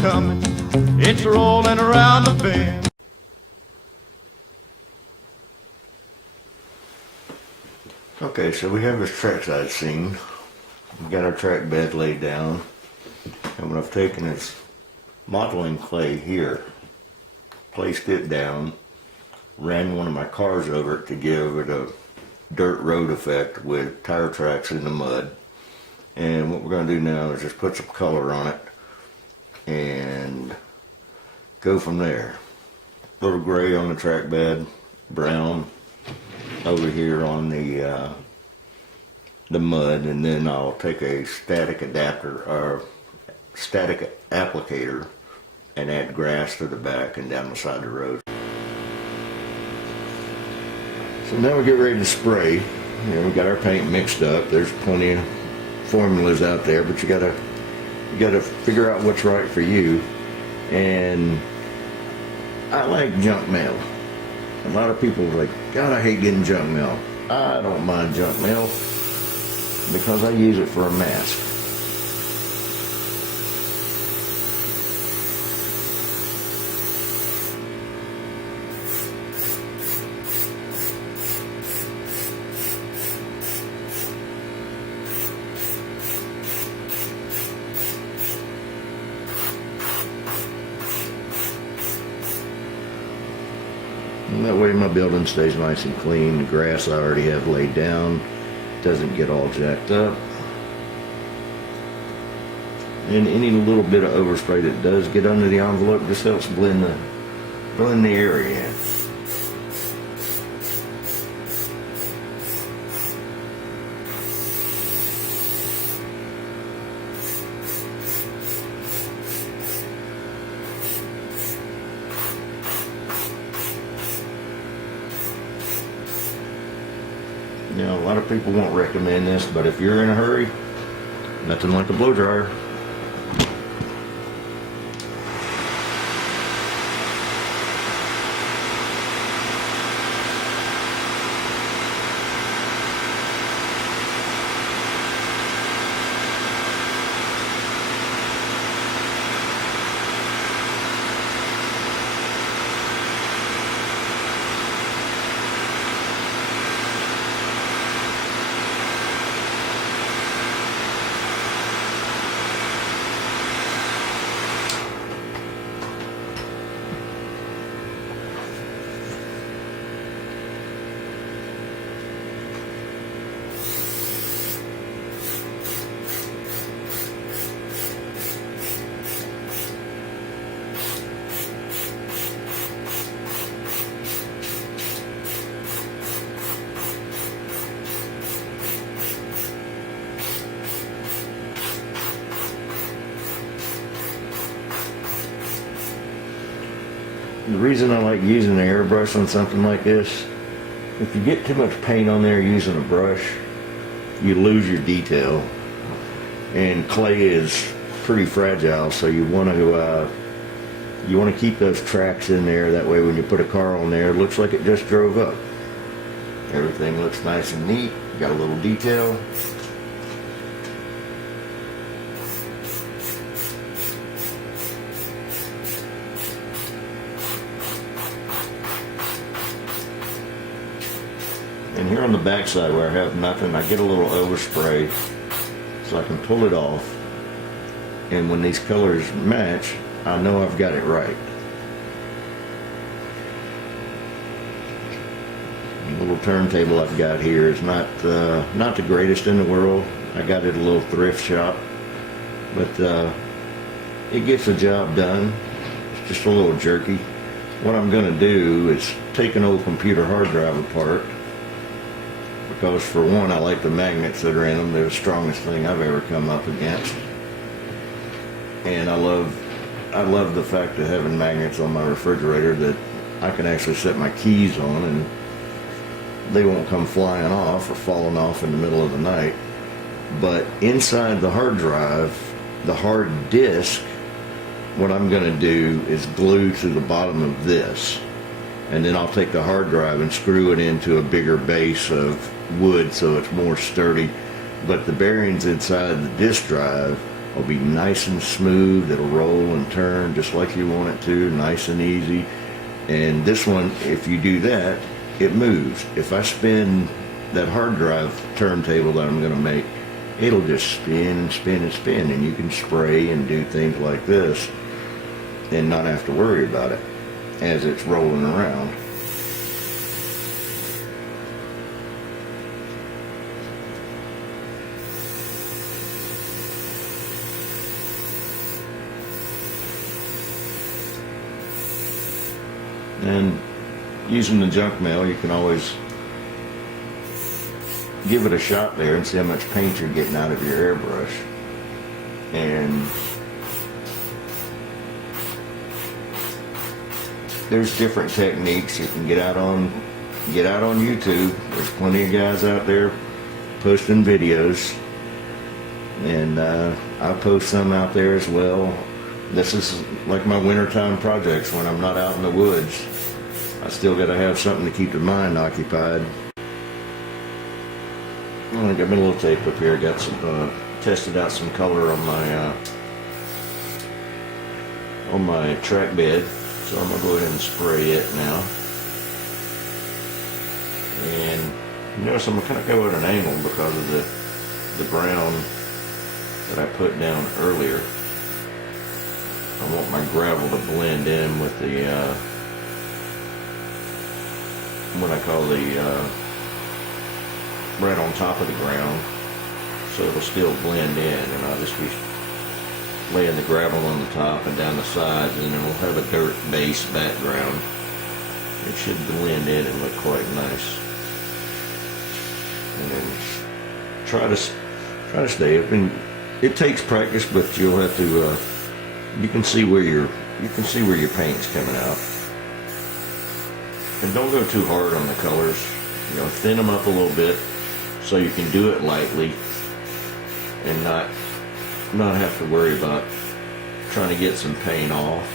coming, it's rolling around the bend. Okay, so we have this trackside scene. We've got our track bed laid down, and what I've taken is modeling clay here, placed it down, ran one of my cars over it to give it a dirt road effect with tire tracks in the mud. And what we're going to do now is just put some color on it and go from there. A little gray on the track bed, brown over here on the mud, and then I'll take a static adapter or static applicator and add grass to the back and down the side of the road. So now we get ready to spray. You know, we got our paint mixed up. There's plenty of formulas out there, but you gotta figure out what's right for you. And I like junk mail. A lot of people are like, God, I hate getting junk mail. I don't mind junk mail because I use it for a mask. And that way my building stays nice and clean. The grass I already have laid down doesn't get all jacked up. And any little bit of overspray that does get under the envelope just helps blend the area in. You know, a lot of people won't recommend this, but if you're in a hurry, nothing like a blow dryer. The reason I like using an airbrush on something like this, if you get too much paint on there using a brush, you lose your detail. And clay is pretty fragile, so you want to keep those tracks in there. That way when you put a car on there, it looks like it just drove up. Everything looks nice and neat, got a little detail. And here on the back side where I have nothing, I get a little overspray so I can pull it off. And when these colors match, I know I've got it right. The little turntable I've got here is not the greatest in the world. I got it at a little thrift shop, but it gets the job done. It's just a little jerky. What I'm going to do is take an old computer hard drive apart, because for one, I like the magnets that are in them. They're the strongest thing I've ever come up against. And I love the fact of having magnets on my refrigerator that I can actually set my keys on and they won't come flying off or falling off in the middle of the night. But inside the hard drive, the hard disk, what I'm going to do is glue to the bottom of this. And then I'll take the hard drive and screw it into a bigger base of wood so it's more sturdy. But the bearings inside the disk drive will be nice and smooth. It'll roll and turn just like you want it to, nice and easy. And this one, if you do that, it moves. If I spin that hard drive turntable that I'm going to make, it'll just spin and spin and spin, and you can spray and do things like this and not have to worry about it as it's rolling around. And using the junk mail, you can always give it a shot there and see how much paint you're getting out of your airbrush. And there's different techniques you can get out on YouTube. There's plenty of guys out there posting videos, and I post some out there as well. This is like my wintertime projects when I'm not out in the woods. I still got to have something to keep the mind occupied. I got my little tape up here. I got some tested out some color on my track bed, so I'm gonna go ahead and spray it now. And you notice I'm gonna kind of go at an angle because of the brown that I put down earlier. I want my gravel to blend in with the what I call the right on top of the ground, so it'll still blend in, and I'll just be laying the gravel on the top and down the sides, and it'll have a dirt base background. It should blend in and look quite nice. And then try to stay. I mean, it takes practice, but you'll have to. You can see where your paint's coming out, and don't go too hard on the colors. You know, thin them up a little bit so you can do it lightly and not have to worry about trying to get some paint off.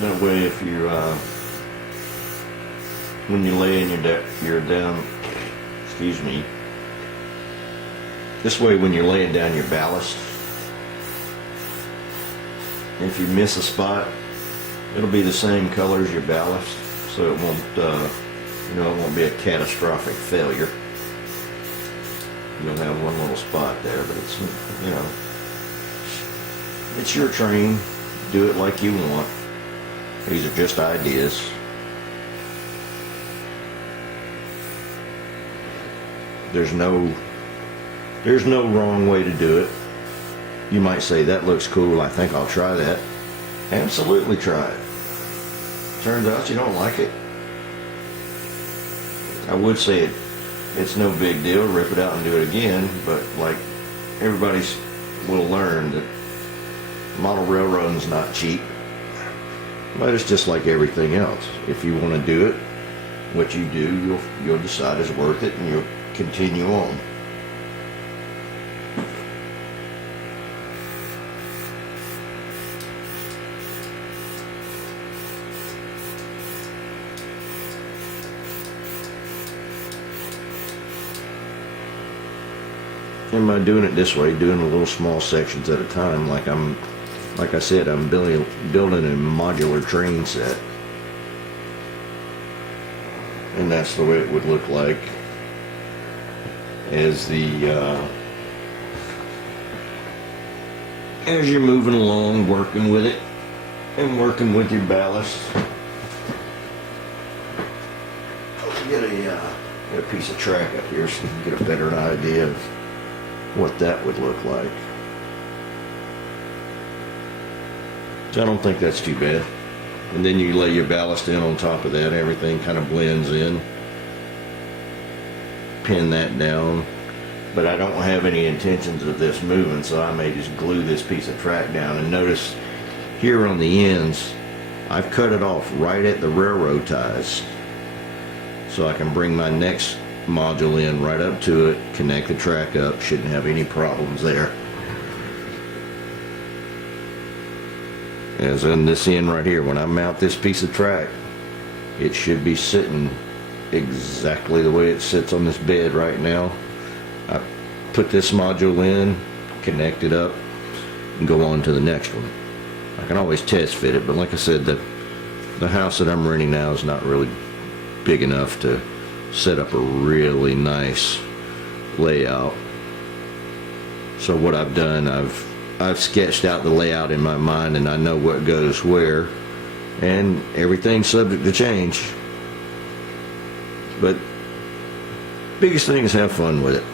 That way, if you when you lay in your down, excuse me. This way, when you're laying down your ballast, if you miss a spot, it'll be the same color as your ballast, so it won't, it won't be a catastrophic failure. You'll have one little spot there, but it's, it's your train. Do it like you want. These are just ideas. There's no wrong way to do it. You might say, that looks cool, I think I'll try that. Absolutely try it. Turns out you don't like it. I would say it's no big deal, rip it out and do it again, but like everybody will learn that model railroading's not cheap. But it's just like everything else. If you want to do it, what you do, you'll decide is worth it, and you'll continue on. And by doing it this way, doing the little small sections at a time, like I said, I'm building a modular train set. And that's the way it would look like as you're moving along, working with it and working with your ballast. Get a piece of track up here so you can get a better idea of what that would look like. So I don't think that's too bad. And then you lay your ballast in on top of that. Everything kind of blends in. Pin that down. But I don't have any intentions of this moving, so I may just glue this piece of track down. And notice here on the ends, I've cut it off right at the railroad ties, so I can bring my next module in right up to it, connect the track up, shouldn't have any problems there. As in this end right here, when I mount this piece of track, it should be sitting exactly the way it sits on this bed right now. I put this module in, connect it up, and go on to the next one. I can always test fit it, but like I said, the house that I'm renting now is not really big enough to set up a really nice layout. So what I've done, I've sketched out the layout in my mind, and I know what goes where, and everything's subject to change. But biggest thing is have fun with it.